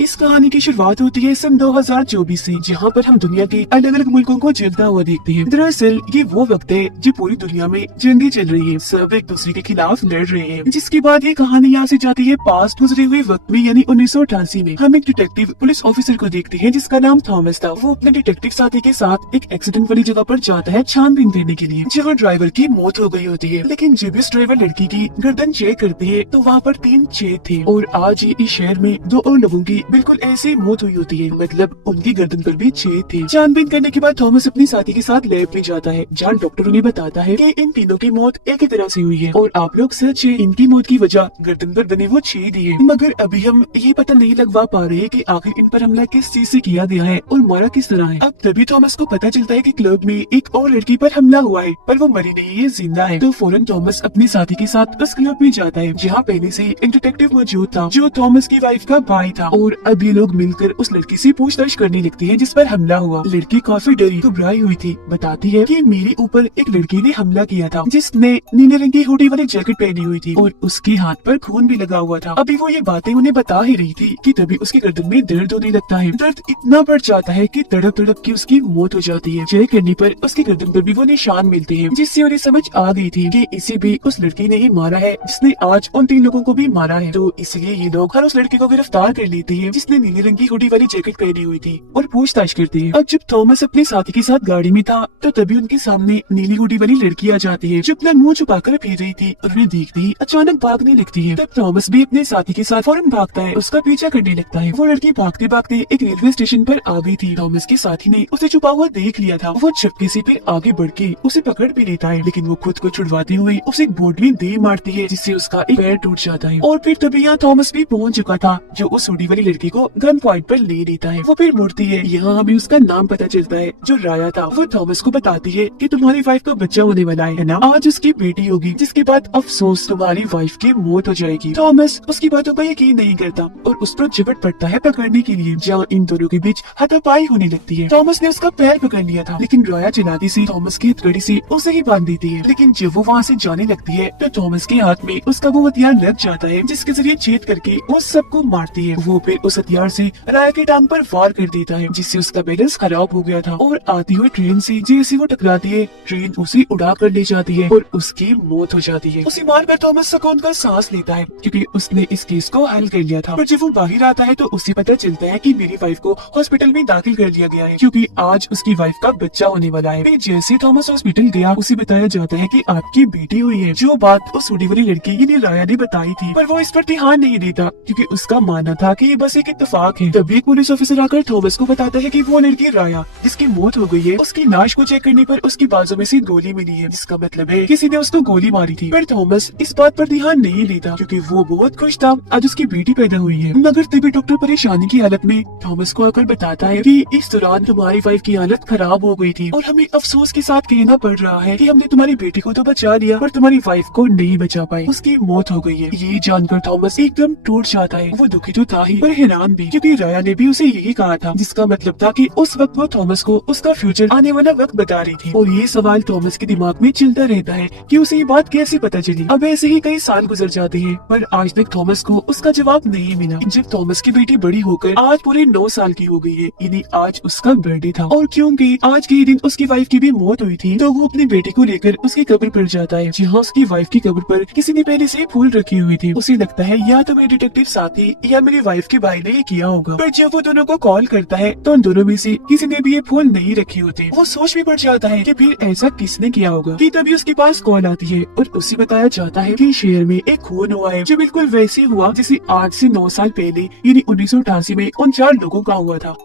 इस कहानी की शुरुआत होती है सन 2024 से, जहाँ पर हम दुनिया के अलग अलग मुल्कों को जलता हुआ देखते हैं। दरअसल ये वो वक्त है जब पूरी दुनिया में जंगें चल रही है, सब एक दूसरे के खिलाफ लड़ रहे हैं। जिसके बाद ये कहानी यहाँ से जाती है पास्ट गुजरे हुए वक्त में, यानी 1988 में। हम एक डिटेक्टिव पुलिस ऑफिसर को देखते हैं जिसका नाम थॉमस था। वो अपने डिटेक्टिव साथी के साथ एक एक्सीडेंट वाली जगह पर जाता है छानबीन करने के लिए, जहाँ ड्राइवर की मौत हो गई होती है। लेकिन जब इस ड्राइवर लड़की की गर्दन चेक करते हैं तो वहाँ पर 3 छेद थे, और आज इस शहर में 2 और लोगों की बिल्कुल ऐसी मौत हुई होती है, मतलब उनकी गर्दन पर भी छेद थे। छानबीन करने के बाद थॉमस अपनी साथी के साथ लैब में जाता है, जहाँ डॉक्टर उन्हें बताता है कि इन तीनों की मौत एक ही तरह से हुई है, और आप लोग सच है, इनकी मौत की वजह गर्दन पर बने वो छेद ही है। मगर अभी हम ये पता नहीं लगवा पा रहे कि आखिर इन पर हमला किस चीज से किया गया है और मारा किस तरह है। अब तभी थॉमस को पता चलता है कि क्लब में एक और लड़की पर हमला हुआ है, पर वो मरी नहीं है, जिंदा है। तो फौरन थॉमस अपने साथी के साथ उस क्लब में जाता है, जहाँ पहले से एक डिटेक्टिव मौजूद था जो थॉमस की वाइफ का भाई था। और अब ये लोग मिलकर उस लड़की से पूछताछ करने लगती है जिस पर हमला हुआ। लड़की काफी डरी घबराई हुई थी, बताती है कि मेरे ऊपर एक लड़की ने हमला किया था जिसने नीले रंग की हुडी वाली जैकेट पहनी हुई थी और उसके हाथ पर खून भी लगा हुआ था। अभी वो ये बातें उन्हें बता ही रही थी कि तभी उसकी गर्दन में दर्द होने लगता है। दर्द इतना बढ़ जाता है कि तड़प तड़प की उसकी मौत हो जाती है। चेक करने पर उसकी गर्दन पर भी वो निशान मिलते हैं, जिससे उन्हें समझ आ गई थी कि इसे भी उस लड़की ने ही मारा है जिसने आज उन 3 लोगों को भी मारा है। तो इसलिए ये लोग हर उस लड़की को गिरफ्तार कर लेते हैं जिसने नीले रंग की हुडी वाली जैकेट पहनी हुई थी, और पूछताछ करते हैं। अब जब थॉमस अपने साथी के साथ गाड़ी में था तो तभी उनके सामने नीली हुडी वाली लड़की आ जाती है, जो अपना मुंह छुपाकर फिर रही थी, और उन्हें देखते ही अचानक भागने लगती है। तब थॉमस भी अपने साथी के साथ फौरन भागता है, उसका पीछा करने लगता है। वो लड़की भागते भागते एक रेलवे स्टेशन पर आ गई थी। थॉमस के साथी ने उसे छुपा हुआ देख लिया था। वो चुपके से फिर आगे बढ़ के उसे पकड़ भी लेता है, लेकिन वो खुद को छुड़वाते हुए उसे एक बोर्ड में दे मारती है, जिससे उसका एक पैर टूट जाता है। और फिर तभी यहाँ थॉमस भी पहुंच चुका था, जो उस हुडी वाली लड़की को गन पॉइंट पर ले लेता है। वो फिर मुड़ती है, यहाँ हमें उसका नाम पता चलता है जो राया था। वो थॉमस को बताती है कि तुम्हारी वाइफ का बच्चा होने वाला है ना, आज उसकी बेटी होगी, जिसके बाद अफसोस तुम्हारी वाइफ की मौत हो जाएगी। थॉमस उसकी बातों पर यकीन नहीं करता और उस पर झपट पड़ता है पकड़ने के लिए, जहाँ इन दोनों के बीच हाथापाई होने लगती है। थॉमस ने उसका पैर पकड़ लिया था, लेकिन राया चलाती सी थॉमस की हथकड़ी से उसे ही बांध देती है। लेकिन जब वो वहाँ से जाने लगती है तो थॉमस के हाथ में उसका वो हथियार लग जाता है, जिसके जरिए छेद करके उस सबको मारती है। वो फिर उस हथियार से राया की टांग पर वार कर देता है, जिससे उसका बैलेंस खराब हो गया था, और आती हुई ट्रेन से जैसे वो टकराती है, ट्रेन उसे उड़ा कर ले जाती है और उसकी मौत हो जाती है। उसे मारकर थॉमस सुकून का सांस लेता है, क्योंकि उसने इस केस को हल कर लिया था। पर जब वो बाहर आता है तो उसे पता चलता है कि मेरी वाइफ को हॉस्पिटल में दाखिल कर लिया गया है, क्योंकि आज उसकी वाइफ का बच्चा होने वाला है। फिर जैसे थॉमस हॉस्पिटल गया, उसे बताया जाता है कि आपकी बेटी हुई है, जो बात उस हुडी वाली लड़की यानी राया ने बताई थी। पर वो इस पर ध्यान नहीं देता, क्योंकि उसका मानना था कि ये बस एक इत्तेफाक है। तभी एक पुलिस ऑफिसर आकर थॉमस को बताता है कि वो लड़की राया जिसकी मौत हो गई है, उसकी लाश को चेक करने पर उसकी बाजू में से गोली मिली है, जिसका मतलब है किसी ने उसको गोली मारी थी। पर थॉमस इस बात पर ध्यान नहीं देता, क्योंकि वो बहुत खुश था आज उसकी बेटी पैदा हुई है। मगर तभी डॉक्टर परेशानी की हालत में थॉमस को आकर बताता है कि इस दौरान तुम्हारी वाइफ की हालत खराब हो गई थी, और हमें अफसोस के साथ कहना पड़ रहा है कि हमने तुम्हारी बेटी को तो बचा लिया, पर तुम्हारी वाइफ को नहीं बचा पाए, उसकी मौत हो गई है। ये जानकर थॉमस एकदम टूट जाता है। वो दुखी तो था ही, पर हैरान भी, क्योंकि राया ने भी उसे यही कहा था, जिसका मतलब था कि उस वक्त वो थॉमस को उसका फ्यूचर आने वाला वक्त बता रही थी। और ये सवाल थॉमस के दिमाग में चलता रहता है कि उसे ये बात कैसे पता चली। अब ऐसे ही कई साल गुजर जाते हैं, पर आज तक थॉमस को उसका जवाब नहीं मिला। जब थॉमस की बेटी बड़ी होकर आज पूरे 9 साल की हो गई है, यानी आज उसका बर्थडे था, और क्योंकि आज के ही दिन उसकी वाइफ की भी मौत हुई थी, तो वो अपनी बेटी को लेकर उसकी कब्र पर जाता है, जहाँ उसकी वाइफ की कब्र पर किसी ने पहले से फूल रखी हुई थी। उसे लगता है या तो मेरे डिटेक्टिव साथी या मेरी वाइफ के भाई ने ये किया होगा। पर जब वो दोनों को कॉल करता है तो उन दोनों में से किसी ने भी ये फूल नहीं रखे होते। वो सोच में पड़ जाता है कि फिर ऐसा किसने किया होगा। कि तभी उसके पास कॉल आती है और उसे बताया जाता है कि शहर में एक खून हुआ है, जो बिल्कुल वैसे हुआ जैसे आज से 9 साल पहले यानी 1988 में उन 4 लोगों का हुआ था।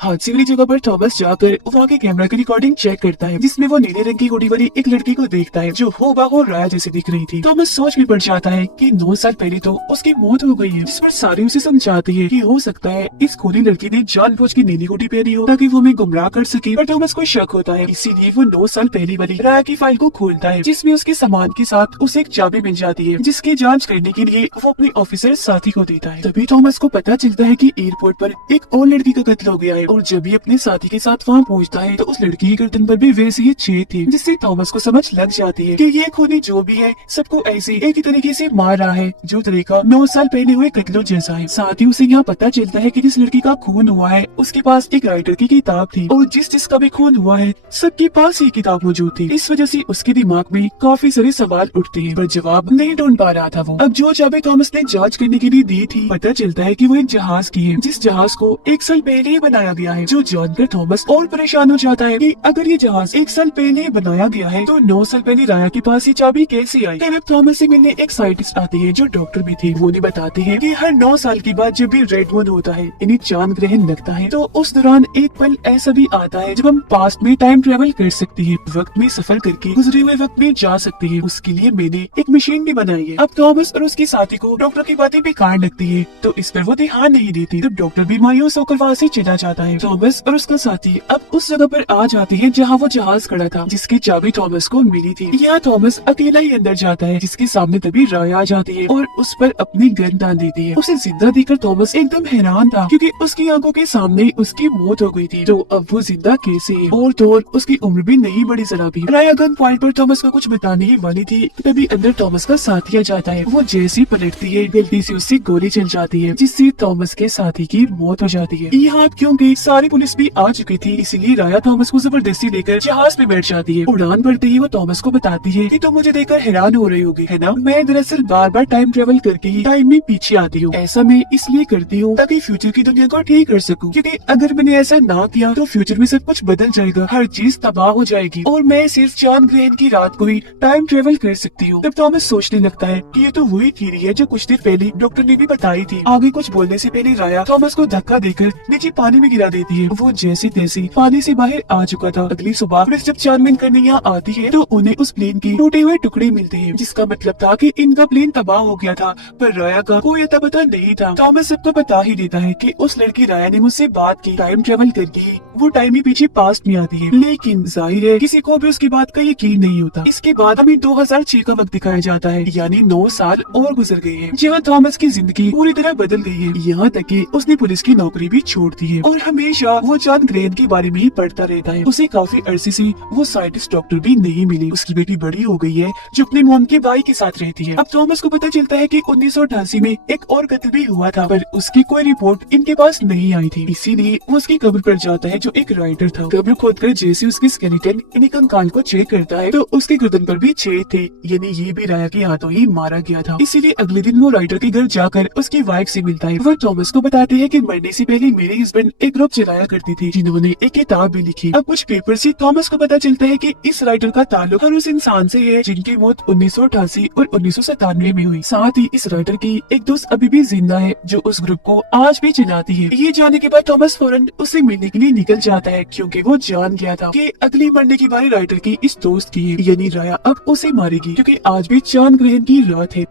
हादसे वाली जगह पर थॉमस जाकर वहाँ के कैमरा की रिकॉर्डिंग चेक करता है, जिसमें वो नीले रंग की हुडी वाली एक लड़की को देखता है, जो हो राया जैसे दिख रही थी। थॉमस सोच में पड़ जाता है कि 9 साल पहले तो उसकी मौत हो गई है, जिस पर सारी उसे समझाती है कि हो सकता है इस खूनी लड़की ने जानबूझ के नीली हुडी पहनी हो ताकि वो हमें गुमराह कर सके। पर थॉमस को शक होता है, इसीलिए वो 9 साल पहले वाली राया की फाइल को खोलता है, जिसमें उसके सामान के साथ उसे एक चाबी मिल जाती है, जिसकी जाँच करने के लिए वो अपने ऑफिसर साथी को देता है। तभी थॉमस को पता चलता है कि एयरपोर्ट पर एक और लड़की का कत्ल हो गया है, और जब भी अपने साथी के साथ वहाँ पहुँचता है तो उस लड़की की गर्दन पर भी वैसे ही छेद थी, जिससे थॉमस को समझ लग जाती है कि ये खूनी जो भी है सबको ऐसे एक ही तरीके से मार रहा है जो तरीका 9 साल पहले हुए कत्लों जैसा है। साथ ही उसे यहाँ पता चलता है कि जिस लड़की का खून हुआ है उसके पास एक राइटर की किताब थी और जिसका भी खून हुआ है सबके पास ये किताब मौजूद थी। इस वजह से उसके दिमाग में काफी सारे सवाल उठते हैं पर जवाब नहीं ढूंढ पा रहा था वो। अब जो चाबी थॉमस ने जांच करने के लिए दी थी पता चलता है कि वो एक जहाज की है, जिस जहाज को 1 साल पहले ही बनाया गया है, जो जानकर थॉमस और परेशान हो जाता है कि अगर ये जहाज 1 साल पहले ही बनाया गया है तो 9 साल पहले राया के पास ये चाबी कैसे आई। फिर थॉमस से मिलने एक साइंटिस्ट आती है जो डॉक्टर भी थी। वो उन्हें बताते हैं कि हर 9 साल के बाद जब भी रेड मून होता है यानी चांद ग्रहण लगता है तो उस दौरान एक पल ऐसा भी आता है जब हम पास्ट में टाइम ट्रेवल कर सकते हैं, वक्त में सफर करके गुजरे हुए वक्त में जा सकते हैं। उसके लिए मैंने एक मशीन भी बनाई है। अब थॉमस और उसके साथी को डॉक्टर की बातें बेकार लगती है तो इस पर वो ध्यान नहीं देती। तब डॉक्टर भी मायूस होकर वहाँ से चला जाता है। थॉमस और उसका साथी अब उस जगह पर आ जाते हैं जहाँ वो जहाज खड़ा था, जिसकी चाबी थॉमस को मिली थी। यहाँ थॉमस अकेला ही अंदर जाता है, जिसके सामने तभी राया आ जाती है और उस पर अपनी गन तान देती है। उसे जिंदा देखकर थॉमस एकदम हैरान था क्योंकि उसकी आंखों के सामने उसकी मौत हो गई थी, तो अब वो जिंदा कैसे है। और तो और उसकी उम्र भी नहीं बढ़ी जरा भी। राया गन पॉइंट पर थॉमस को कुछ बताने ही वाली थी तभी अंदर थॉमस का साथी आ जाता है। वो जैसी पलटती है गलती से उससे गोली चल जाती है, जिससे थॉमस के साथी की मौत हो जाती है। यहाँ क्योंकि सारी पुलिस भी आ चुकी थी इसीलिए राया थॉमस को जबरदस्ती लेकर जहाज पे बैठ जाती है। उड़ान भरते ही वो थॉमस को बताती है कि तुम मुझे देखकर हैरान हो रही होगी है ना, मैं दरअसल बार बार टाइम ट्रेवल करके ही टाइम में पीछे आती हूँ। ऐसा मैं इसलिए करती हूँ ताकि फ्यूचर की दुनिया को ठीक कर सकूँ, क्योंकि अगर मैंने ऐसा ना किया तो फ्यूचर में सब कुछ बदल जाएगा, हर चीज तबाह हो जाएगी और मैं सिर्फ चांद ग्रहण की रात को ही टाइम ट्रेवल कर सकती हूँ। तब थॉमस सोचने लगता है कि ये तो वही थ्योरी है जो कुछ देर पहले डॉक्टर ने भी बताई थी। आगे कुछ बोलने से पहले राया थॉमस को धक्का देकर नीचे पानी में गिरा देती है। वो जैसे तैसे पानी से बाहर आ चुका था। अगली सुबह पुलिस जब छानबीन करने यहाँ आती है तो उन्हें उस प्लेन के टूटे हुए टुकड़े मिलते हैं, जिसका मतलब था कि इनका प्लेन तबाह हो गया था, पर राया का कोई अता पता नहीं था। थॉमस सबको बता ही देता है कि उस लड़की राया ने मुझसे बात की, टाइम ट्रेवल करके वो टाइम ही पीछे पास्ट में आती है। लेकिन जाहिर है किसी को भी उसकी बात का यकीन नहीं होता। इसके बाद हमें 2006 का वक्त दिखाया जाता है, यानी 9 साल और गुजर गए हैं, जहाँ थॉमस की जिंदगी पूरी तरह बदल गई है। यहाँ तक कि उसने पुलिस की नौकरी भी छोड़ दी है और हमेशा वो चांद ग्रहण के बारे में ही पढ़ता रहता है। उसे काफी अरसे से वो साइंटिस्ट डॉक्टर भी नहीं मिली। उसकी बेटी बड़ी हो गई है जो अपने मॉम के भाई के साथ रहती है। अब थॉमस को पता चलता है कि 1988 में एक और कत्ल भी हुआ था, पर उसकी कोई रिपोर्ट इनके पास नहीं आई थी, इसीलिए वो उसकी कब्र पर जाता है जो एक राइटर था। कब्र खोदकर जैसे उसकी स्केलेटन यानी कंकाल को चेक करता है तो उसकी गर्दन पर भी छेद थे, यानी ये भी राया के हाथों ही मारा गया था। इसीलिए अगले दिन वो राइटर के घर जाकर उसकी वाइफ से मिलता है। वो थॉमस को बताते हैं कि मरने से पहले मेरे हस्बैंड एक ग्रुप चलाया करती थी जिन्होंने एक किताब भी लिखी। अब कुछ पेपर से थॉमस को पता चलता है कि इस राइटर का ताल्लुक हर उस इंसान से है जिनकी मौत 1988 और 1997 में हुई। साथ ही इस राइटर की एक दोस्त अभी भी जिंदा है जो उस ग्रुप को आज भी चलाती है। ये जानने के बाद थॉमस फौरन उससे मिलने के लिए निकल जाता है क्योंकि वो जान गया था कि अगली मरने की बारी राइटर की इस दोस्त की है, यानी राया अब उसे मारेगी क्योंकि आज भी चांद ग्रहण की रात है।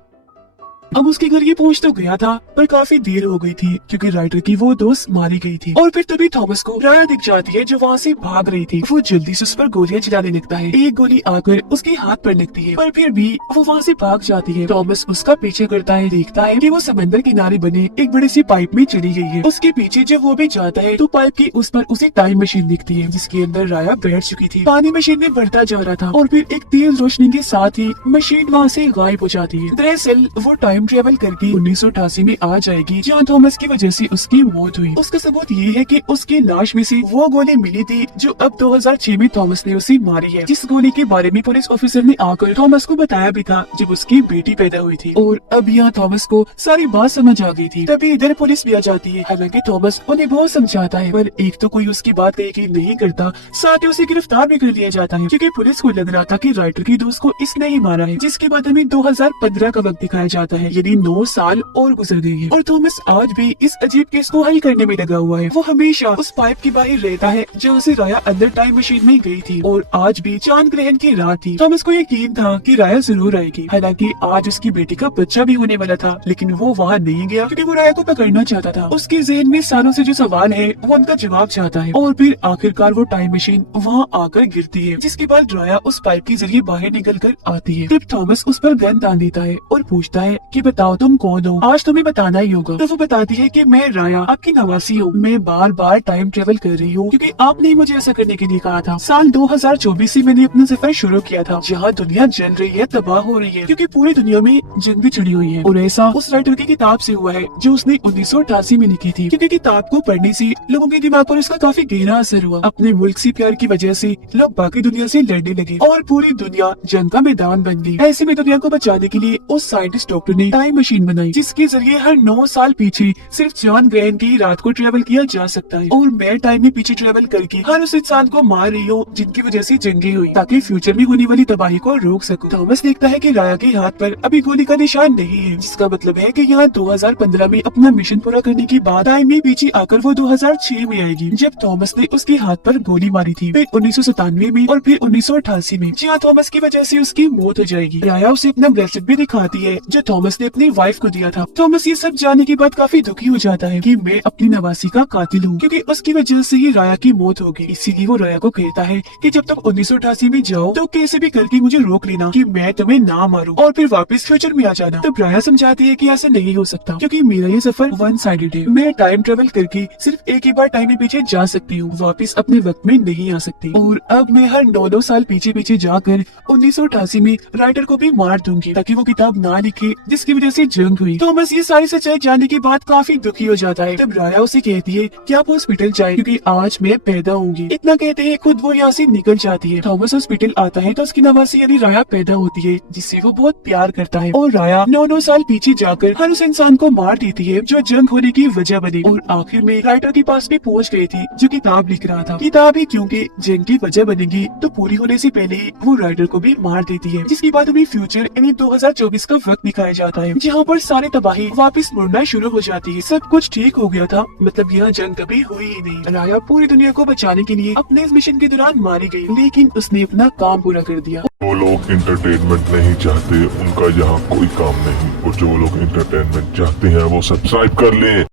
अब उसके घर ये पहुंच तो गया था पर काफी देर हो गई थी क्योंकि राइटर की वो दोस्त मारी गई थी। और फिर तभी थॉमस को राया दिख जाती है जो वहाँ से भाग रही थी। वो जल्दी से उस पर गोलियां चलाने लगता है। एक गोली आकर उसके हाथ पर लगती है पर फिर भी वो वहाँ से भाग जाती है। थॉमस उसका पीछे करता है, देखता है कि वो समंदर किनारे बने एक बड़ी सी पाइप में चली गई है। उसके पीछे जब वो भी जाता है तो पाइप की उस पर उसे टाइम मशीन दिखती है जिसके अंदर राया बैठ चुकी थी। पानी मशीन में बढ़ता जा रहा था और फिर एक तेज रोशनी के साथ ही मशीन वहाँ से गायब हो जाती है। दरअसल वो टाइम ट्रेवल करके 1988 में आ जाएगी जहाँ थॉमस की वजह से उसकी मौत हुई। उसका सबूत ये है कि उसकी लाश में से वो गोली मिली थी जो अब 2006 में थॉमस ने उसे मारी है, जिस गोली के बारे में पुलिस ऑफिसर ने आकर थॉमस को बताया भी था जब उसकी बेटी पैदा हुई थी। और अब यहाँ थॉमस को सारी बात समझ आ गई थी। तभी इधर पुलिस भी आ जाती है। हालांकि थॉमस उन्हें बहुत समझाता है पर एक तो कोई उसकी बात का यकीन नहीं करता, साथ ही उसे गिरफ्तार भी कर लिया जाता है क्योंकि पुलिस को लग रहा था कि राइटर की दोस्त को इसने ही मारा है। जिसके बाद हमें 2015 का वक्त दिखाया जाता है, यानी 9 साल और गुजर गई है और थॉमस आज भी इस अजीब केस को हल करने में लगा हुआ है। वो हमेशा उस पाइप के बाहर रहता है जहाँ से राया अंदर टाइम मशीन में गई थी और आज भी चांद ग्रहण की रात थी। थॉमस को यकीन था कि राया जरूर आएगी। हालांकि आज उसकी बेटी का बच्चा भी होने वाला था लेकिन वो वहाँ नहीं गया क्योंकि वो राया को पकड़ना चाहता था। उसके जहन में सालों से जो सवाल है वो उनका जवाब चाहता है और फिर आखिरकार वो टाइम मशीन वहाँ आकर गिरती है, जिसके बाद राया उस पाइप के जरिए बाहर निकल कर आती है। तब थॉमस उस पर गन तान देता है और पूछता है कि बताओ तुम कौन हो, आज तुम्हें बताना ही होगा। तो वो बताती है कि मैं राया आपकी नवासी हूँ। मैं बार बार टाइम ट्रेवल कर रही हूँ क्योंकि आपने ही मुझे ऐसा करने के लिए कहा था। साल 2024 से मैंने अपना सफर शुरू किया था, जहाँ दुनिया जल रही है, तबाह हो रही है क्योंकि पूरी दुनिया में जंग भी छिड़ी हुई है। और ऐसा उस राइटर की किताब से हुआ है जो उसने 1988 में लिखी थी, क्योंकि किताब को पढ़ने से लोगों के दिमाग पर उसका काफी गहरा असर हुआ। अपने मुल्क से प्यार की वजह से लोग बाकी दुनिया से लड़ने लगे और पूरी दुनिया जंग का मैदान बन गई। ऐसे में दुनिया को बचाने के लिए उस साइंटिस्ट डॉक्टर ने टाइम मशीन बनाई, जिसके जरिए हर 9 साल पीछे सिर्फ जॉन ग्रेन की रात को ट्रेवल किया जा सकता है। और मैं टाइम में पीछे ट्रेवल करके हर उस इंसान को मार रही हूँ जिनकी वजह से जंगे हुई, ताकि फ्यूचर में होने वाली तबाही को रोक सकूं। थॉमस देखता है कि राया के हाथ पर अभी गोली का निशान नहीं है, जिसका मतलब है कि यहाँ 2015 में अपना मिशन पूरा करने के बाद टाइम में पीछे आकर वो 2006 में आएगी, जब थॉमस ने उसके हाथ पर गोली मारी थी। फिर 1997 में और फिर 1988 में, जहाँ थॉमस की वजह से उसकी मौत हो जाएगी। राया उसे अपना ब्रेसलेट भी दिखाती है जो थॉमस ने अपनी वाइफ को दिया था। थॉमस ये सब जानने के बाद काफी दुखी हो जाता है कि मैं अपनी नवासी का कातिल हूँ, क्योंकि उसकी वजह से ही राया की मौत होगी। इसीलिए वो राया को कहता है कि जब तुम 1988 में जाओ तो कैसे भी करके मुझे रोक लेना कि मैं तुम्हें ना मारूं और फिर वापस फ्यूचर में आ जाना। तब राया समझाती है कि ऐसा नहीं हो सकता, क्योंकि मेरा ये सफर वन साइडेड है। मैं टाइम ट्रेवल करके सिर्फ एक ही बार टाइम में पीछे जा सकती हूँ, वापस अपने वक्त में नहीं आ सकती। और अब मैं हर 9 साल पीछे पीछे जाकर 1988 में राइटर को भी मार दूंगी, ताकि वो किताब ना लिखे जिसकी वजह से जंग हुई। तो बस ये सारी सच्चाई जानने के बाद काफी दुखी हो जाता है। तब राया उसे कहती है कि आप हॉस्पिटल जाए, क्योंकि आज मैं पैदा होंगी। इतना कहते हैं खुद वो यहाँ से निकल जाती है। थॉमस हॉस्पिटल आता है तो उसकी नवासी यानी राया पैदा होती है, जिससे वो बहुत प्यार करता है। और राया 9 साल पीछे जाकर हर उस इंसान को मार देती है जो जंग होने की वजह बनी। और आखिर में राइटर के पास भी पहुँच गई थी जो किताब लिख रहा था। किताब ही क्योंकि जंग की वजह बनेगी तो पूरी होने से पहले ही वो राइटर को भी मार देती है, जिसके बाद उन्हें फ्यूचर यानी 2024 का वक्त दिखाया जाता है, जहाँ पर सारी तबाही वापस मुड़ना शुरू हो जाती है। सब कुछ ठीक हो गया था, मतलब यहाँ जंग कभी हुई ही नहीं। राया पूरी दुनिया को बचाने के लिए अपने इस मिशन के दौरान मारी गई, लेकिन उसने अपना काम पूरा कर दिया। वो लोग इंटरटेनमेंट नहीं चाहते, उनका यहाँ कोई काम नहीं। और जो लोग इंटरटेनमेंट चाहते हैं वो सब्सक्राइब कर लें।